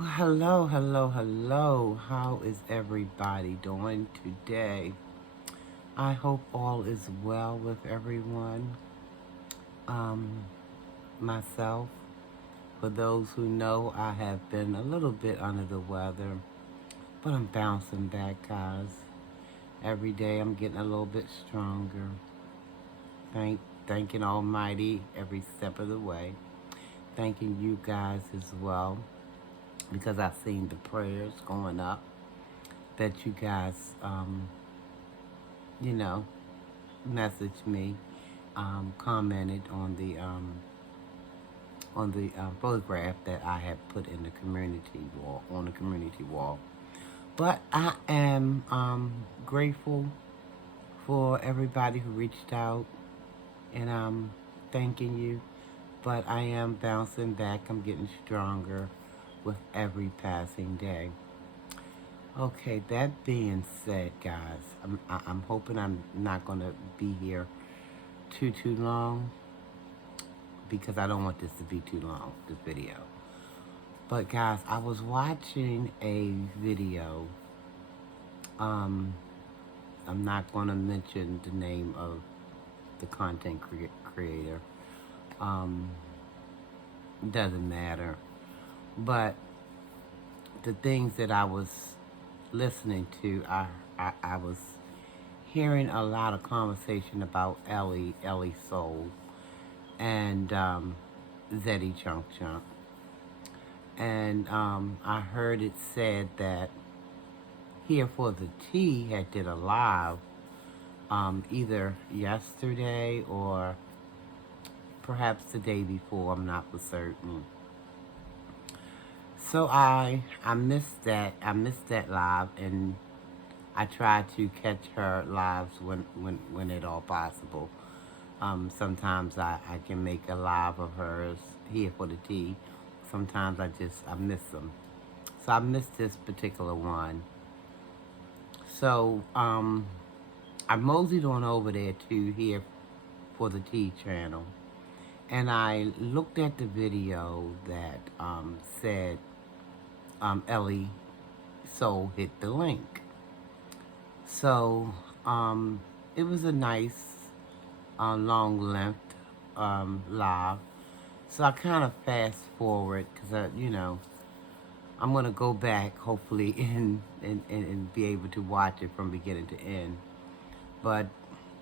Well, hello, hello, hello. How is everybody doing today? I hope all is well with everyone. Um, Myself, for those who know, I have been a little bit under the weather, but I'm bouncing back, guys. Every day I'm getting a little bit stronger. Thanking Almighty every step of the way. Thanking you guys as well because I've seen the prayers going up that you guys you know, messaged me, commented on the photograph that I had put in the community wall on the community wall. But I am grateful for everybody who reached out, and I'm thanking you. But I am bouncing back. I'm getting stronger with every passing day. Okay, that being said, guys, I'm hoping I'm not gonna be here too long because I don't want this to be too long, this video. But guys, I was watching a video. Um, I'm not gonna mention the name of the content creator. Um, doesn't matter. But the things that I was listening to, I was hearing a lot of conversation about Ellie Soul, and Zeddy Chunk Chunk. And I heard it said that Here for the Tea had did a live either yesterday or perhaps the day before. I'm not for certain. So I missed that. I missed that live, and I try to catch her lives when at all possible. Sometimes I can make a live of hers here for the tea. Sometimes I miss them. So I missed this particular one. So I moseyed on over there to here for the tea channel, and I looked at the video that said Ellie Soul hit the link. So it was a nice long length live. So I kind of fast forward because I'm gonna go back hopefully and be able to watch it from beginning to end. But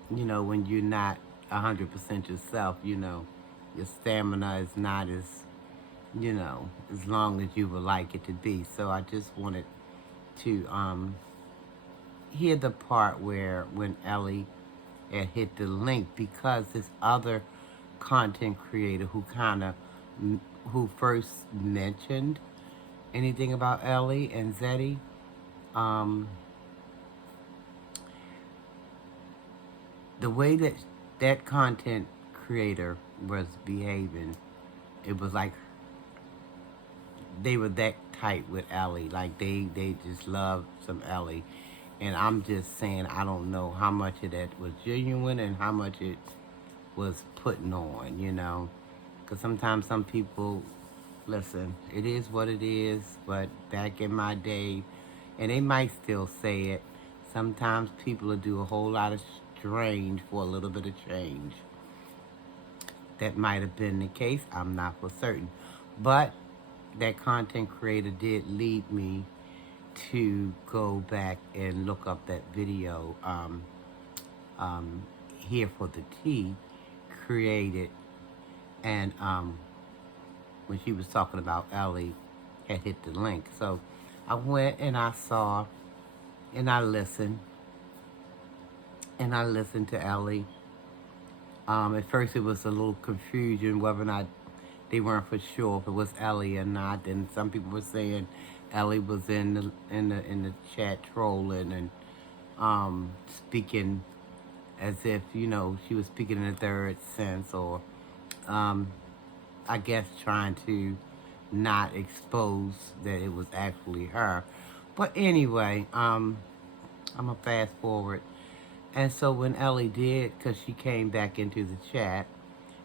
when you're not 100% yourself, your stamina is not as long as you would like it to be. So I just wanted to hear the part where when Ellie had hit the link, because this other content creator who first mentioned anything about Ellie and Zeddy, um, the way that that content creator was behaving, it was like they were that tight with Ellie. Like they just loved some Ellie. And I'm just saying, I don't know how much of that was genuine and how much it was putting on. Because sometimes some people, listen, it is what it is, but back in my day, and they might still say it, sometimes people will do a whole lot of strange for a little bit of change. That might have been the case, I'm not for certain. But that content creator did lead me to go back and look up that video um, here for the tea created, and when she was talking about Ellie had hit the link. So I went and I saw and I listened to Ellie. At first it was a little confusion whether or not they weren't for sure if it was Ellie or not. And some people were saying Ellie was in the chat trolling and speaking as if she was speaking in a third sense, or um, I guess trying to not expose that it was actually her. But anyway, I'm gonna fast forward. And so when Ellie did, because she came back into the chat,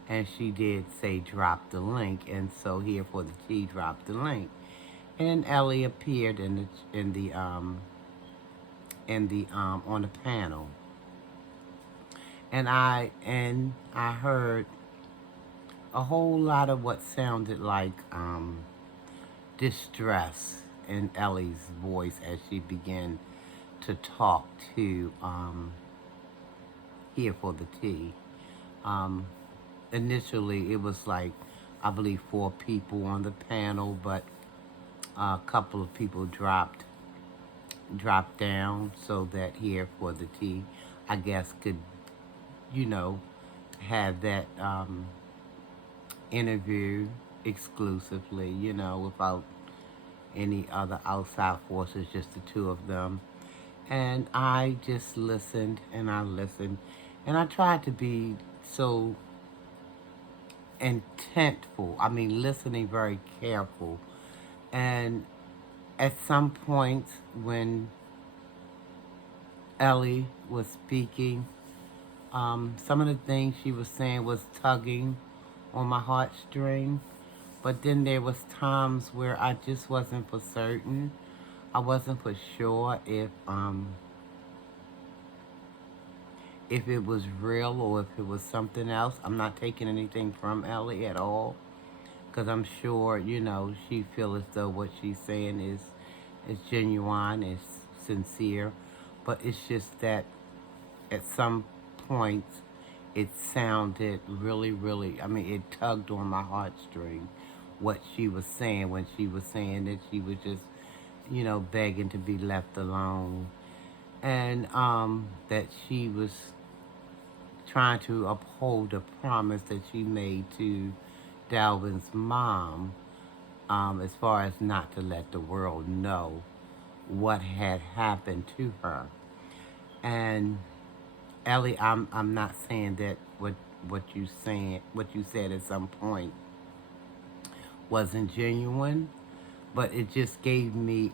and she did say drop the link, and so here for the tea dropped the link. And then Ellie appeared in the on the panel, and I heard a whole lot of what sounded like distress in Ellie's voice as she began to talk to Here for the Tea. Um, Initially, it was like, I believe, 4 people on the panel, but a couple of people dropped down so that Here for the Tea, I guess, could, you know, have that interview exclusively, without any other outside forces, just the two of them. And I just listened and I listened, and I tried to be so intentful. I mean, listening very careful. And at some point, when Ellie was speaking, some of the things she was saying was tugging on my heartstring. But then there was times where I just wasn't for certain. I wasn't for sure if it was real or if it was something else. I'm not taking anything from Ellie at all, because I'm sure, she feels as though what she's saying is genuine, is sincere. But it's just that at some points it sounded really, really, I mean, it tugged on my heartstring what she was saying when she was saying that she was just, begging to be left alone. And that she was trying to uphold a promise that she made to Dalvin's mom, as far as not to let the world know what had happened to her. And Ellie, I'm not saying that what you said at some point wasn't genuine, but it just gave me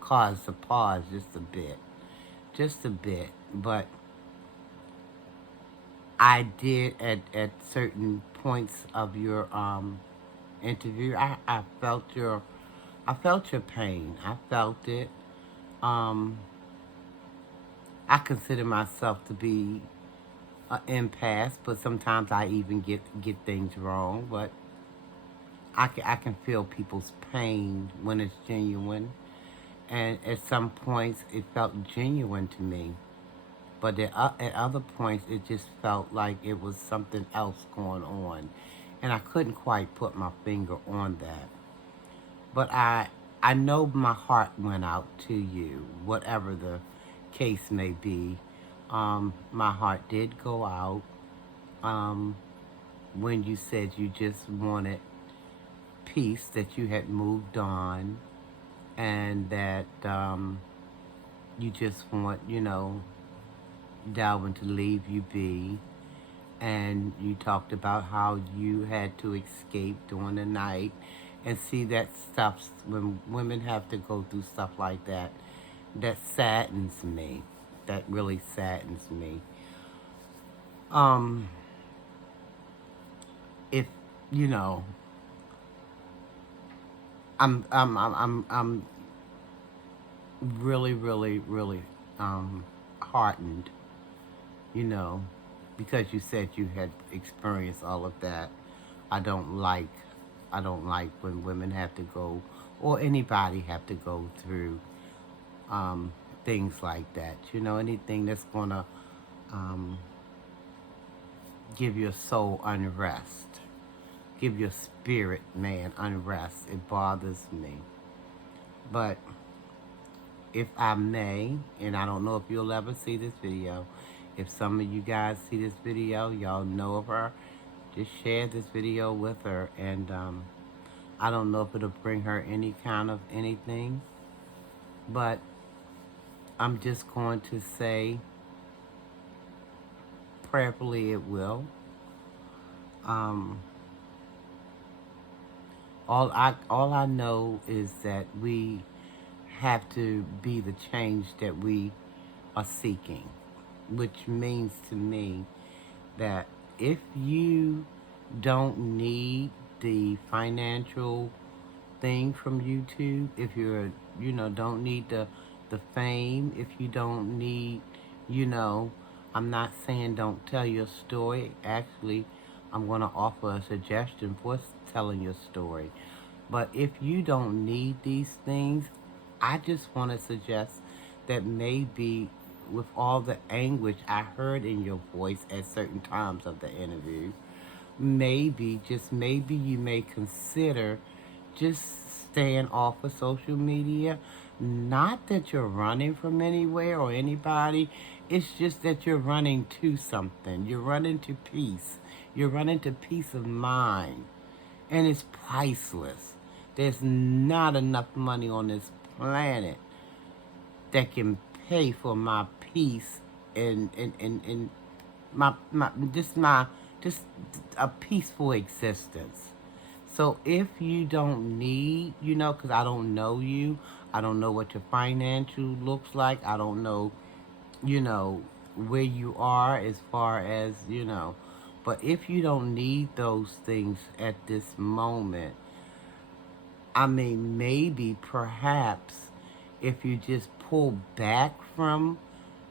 cause to pause just a bit. But I did at certain points of your interview. I felt your pain. I felt it. Um, I consider myself to be an empath, but sometimes I even get things wrong. But I can feel people's pain when it's genuine, and at some points it felt genuine to me. But at other points, it just felt like it was something else going on, and I couldn't quite put my finger on that. But I know my heart went out to you, whatever the case may be. My heart did go out um, when you said you just wanted peace, that you had moved on, and that you just want, Dalvin to leave you be. And you talked about how you had to escape during the night. And see, that stuff, when women have to go through stuff like that, that saddens me. That really saddens me. Um, if you know, I'm really, really, really heartened, you know, because you said you had experienced all of that. I don't like I don't like when women have to go, or anybody have to go through um, things like that. Anything that's gonna um, give your soul unrest, give your spirit, man, unrest. It bothers me. But if I may, and I don't know if you'll ever see this video, if some of you guys see this video, y'all know of her, just share this video with her. And I don't know if it'll bring her any kind of anything, but I'm just going to say prayerfully it will. Um, all I know is that we have to be the change that we are seeking, which means to me that if you don't need the financial thing from YouTube. If you're, don't need the fame. If you don't need, you know, I'm not saying don't tell your story. Actually, I'm going to offer a suggestion for telling your story. But if you don't need these things, I just want to suggest that maybe with all the anguish I heard in your voice at certain times of the interview, maybe, just maybe, you may consider just staying off of social media. Not that you're running from anywhere or anybody, it's just that you're running to something. You're running to peace. You're running to peace of mind. And it's priceless. There's not enough money on this planet that can pay for my peace and just a peaceful existence. So if you don't need, because I don't know you, I don't know what your financial looks like, I don't know, where you are as far as, but if you don't need those things at this moment, I mean, maybe, perhaps, if you just pull back from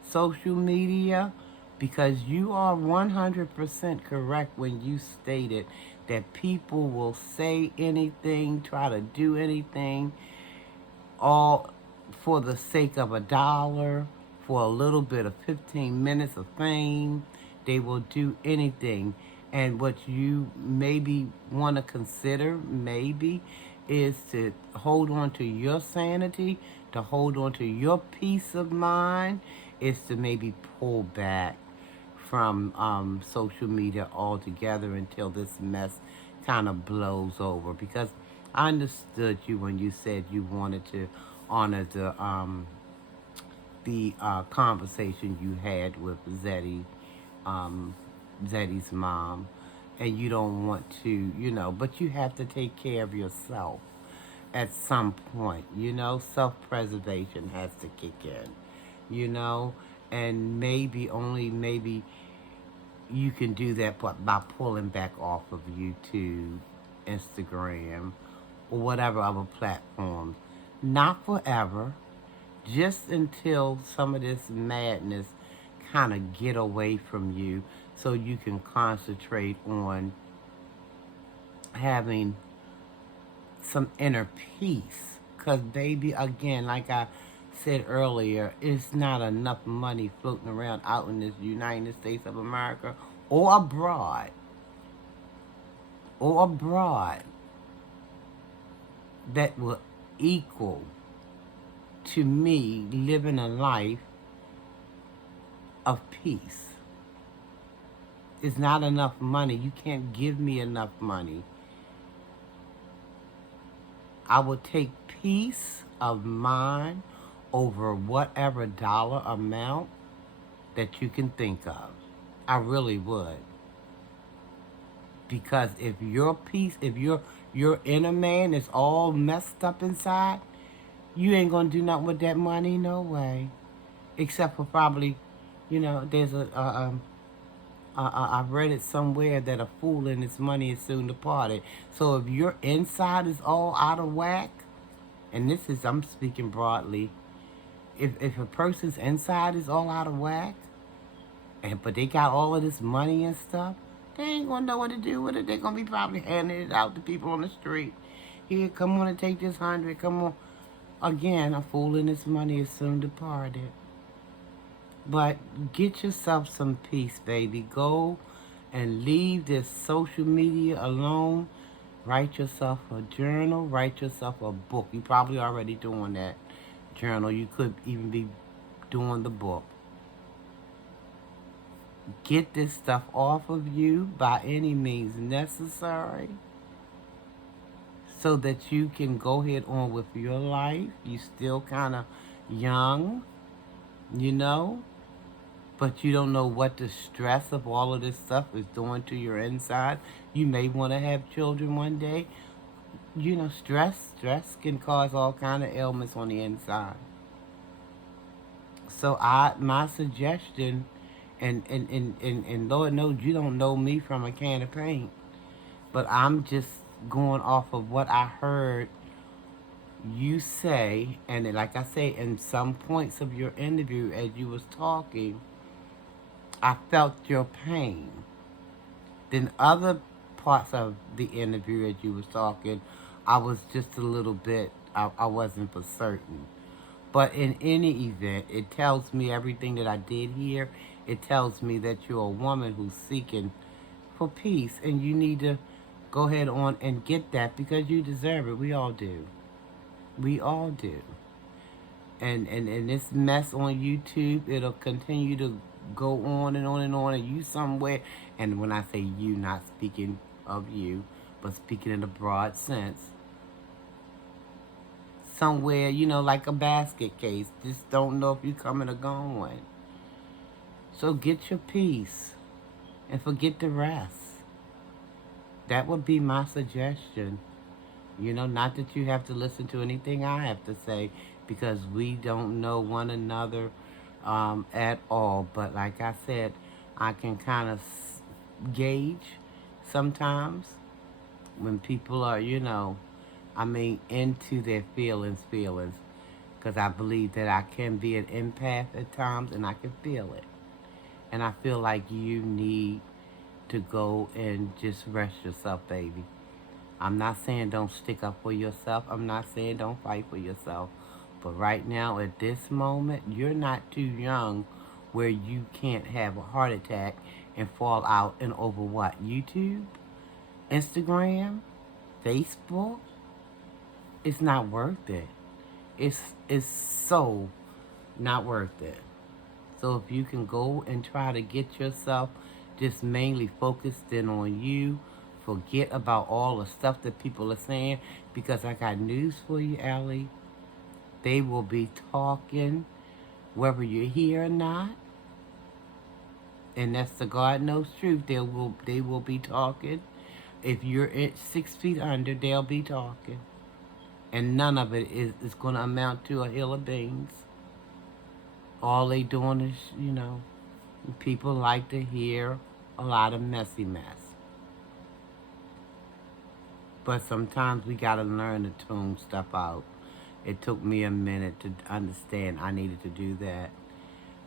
social media, because you are 100% correct when you stated that people will say anything, try to do anything, all for the sake of $1, for a little bit of 15 minutes of fame. They will do anything. And what you maybe want to consider, maybe, is to hold on to your sanity, to hold on to your peace of mind, is to maybe pull back from social media altogether until this mess kind of blows over. Because I understood you when you said you wanted to honor the conversation you had with um, Zeddy's mom, and you don't want to, but you have to take care of yourself at some point. Self-preservation has to kick in, and maybe, only maybe, you can do that by pulling back off of YouTube, Instagram, or whatever other platforms. Not forever, just until some of this madness kind of get away from you, so you can concentrate on having some inner peace. Because, baby, again, like I said earlier, it's not enough money floating around out in this United States of America or abroad, or abroad, that will equal to me living a life of peace. It's not enough money. You can't give me enough money. I will take peace of mind over whatever dollar amount that you can think of. I really would. Because if your peace, if your inner man is all messed up inside, you ain't gonna do nothing with that money, no way. Except for probably, there's I've read it somewhere that a fool and his money is soon departed. So if your inside is all out of whack, and I'm speaking broadly, if a person's inside is all out of whack, but they got all of this money and stuff, they ain't gonna know what to do with it. They're gonna be probably handing it out to people on the street. Here, come on and take this 100. Come on. Again, a fool and his money is soon departed. But get yourself some peace, baby. Go and leave this social media alone. Write yourself a journal. Write yourself a book. You're probably already doing that journal. You could even be doing the book. Get this stuff off of you by any means necessary, so that you can go ahead on with your life. You still kind of young, but you don't know what the stress of all of this stuff is doing to your inside. You may want to have children one day. Stress can cause all kind of ailments on the inside. So my suggestion, and Lord knows you don't know me from a can of paint, but I'm just going off of what I heard you say, and like I say, in some points of your interview as you was talking, I felt your pain. Then other parts of the interview as you was talking, I was just a little bit, I wasn't for certain. But in any event, it tells me everything that I did here. It tells me that you're a woman who's seeking for peace, and you need to go ahead on and get that because you deserve it. We all do. We all do. And this mess on YouTube, it'll continue to go on and on and on, and you somewhere. And when I say you, not speaking of you, but speaking in a broad sense, somewhere, like a basket case. Just don't know if you're coming or going. So get your peace and forget the rest. That would be my suggestion. Not that you have to listen to anything I have to say because we don't know one another at all. But like I said, I can kind of gauge sometimes when people are, into their feelings. Because I believe that I can be an empath at times and I can feel it. And I feel like you need to go and just rest yourself, baby. I'm not saying don't stick up for yourself. I'm not saying don't fight for yourself. But right now, at this moment, you're not too young where you can't have a heart attack and fall out and over what? YouTube? Instagram? Facebook? It's not worth it. It's so not worth it. So if you can go and try to get yourself just mainly focused in on you, forget about all the stuff that people are saying, because I got news for you, Allie. They will be talking whether you're here or not. And that's the God knows truth. They will be talking. If you're at 6 feet under, they'll be talking. And none of it is going to amount to a hill of beans. All they doing is, people like to hear a lot of messy mess. But sometimes we got to learn to tune stuff out. It took me a minute to understand I needed to do that.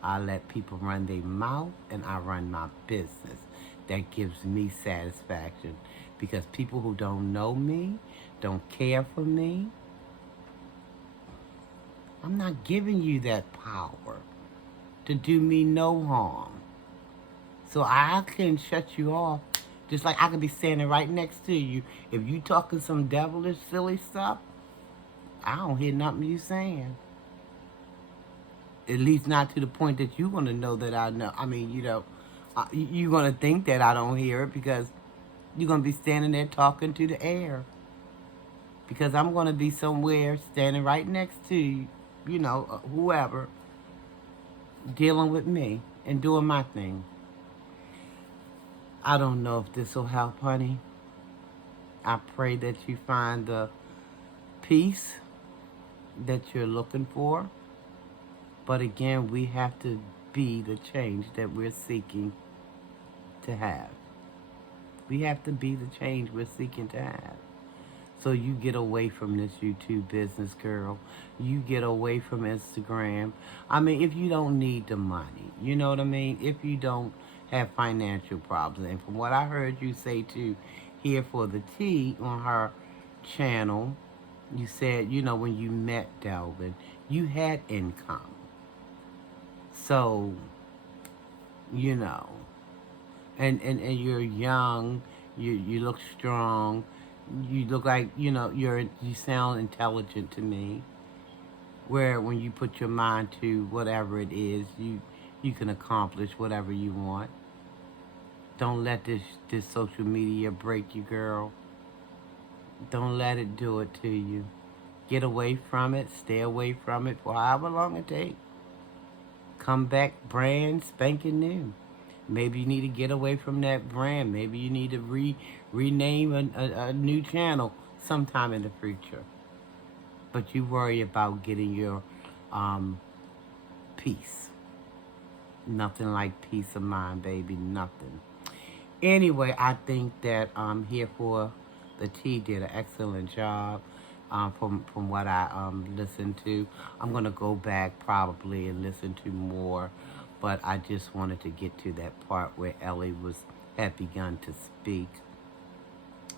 I let people run their mouth and I run my business. That gives me satisfaction. Because people who don't know me, don't care for me, I'm not giving you that power to do me no harm. So I can shut you off. Just like I could be standing right next to you. If you talking some devilish, silly stuff, I don't hear nothing you saying. At least not to the point that you're going to know that I know. I mean, you're going to think that I don't hear it because you're going to be standing there talking to the air. Because I'm going to be somewhere standing right next to you, whoever, dealing with me and doing my thing. I don't know if this will help, honey. I pray that you find the peace that you're looking for. But again, we have to be the change that we're seeking to have. We have to be the change we're seeking to have. So you get away from this YouTube business, girl. You get away from Instagram. I mean, if you don't need the money, you know what I mean? If you don't have financial problems. And from what I heard you say to Here for the Tea on her channel, you said, when you met Delvin, you had income. So, and you're young, you look strong, you look like, you sound intelligent to me. Where when you put your mind to whatever it is, you can accomplish whatever you want. Don't let this social media break you, girl. Don't let it do it to you. Get away from it. Stay away from it for however long it takes. Come back brand spanking new. Maybe you need to get away from that brand. Maybe you need to rename a new channel sometime in the future. But you worry about getting your peace. Nothing like peace of mind, baby. Nothing. Anyway, I think that Here for the Tea did an excellent job. from what I listened to. I'm gonna go back probably and listen to more, but I just wanted to get to that part where Ellie had begun to speak,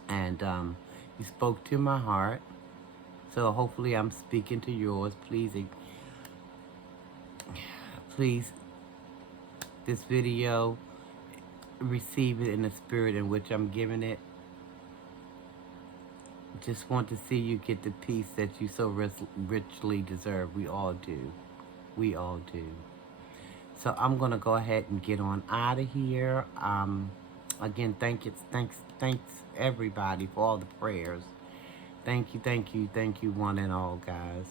and you spoke to my heart. So hopefully I'm speaking to yours. Please, this video, receive it in the spirit in which I'm giving it. Just want to see you get the peace that you so richly deserve. We all do. We all do. So I'm gonna go ahead and get on out of here. Again, thanks everybody for all the prayers. Thank you, one and all, guys.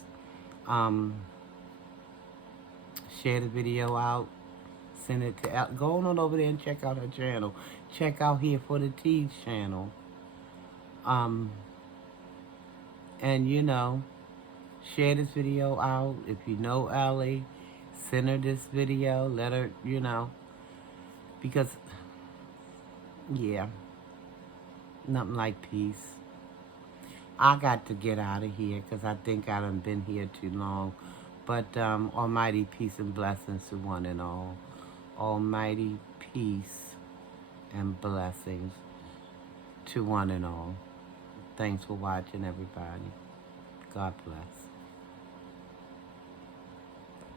Um, Share the video out. Send it to go on over there and check out her channel. Check out Here for the Teas channel. Um, and share this video out. If you know Ellie, send her this video. Let her, because yeah, nothing like peace. I got to get out of here because I think I done been here too long. But almighty peace and blessings to one and all. Almighty peace and blessings to one and all. Thanks for watching, everybody. God bless.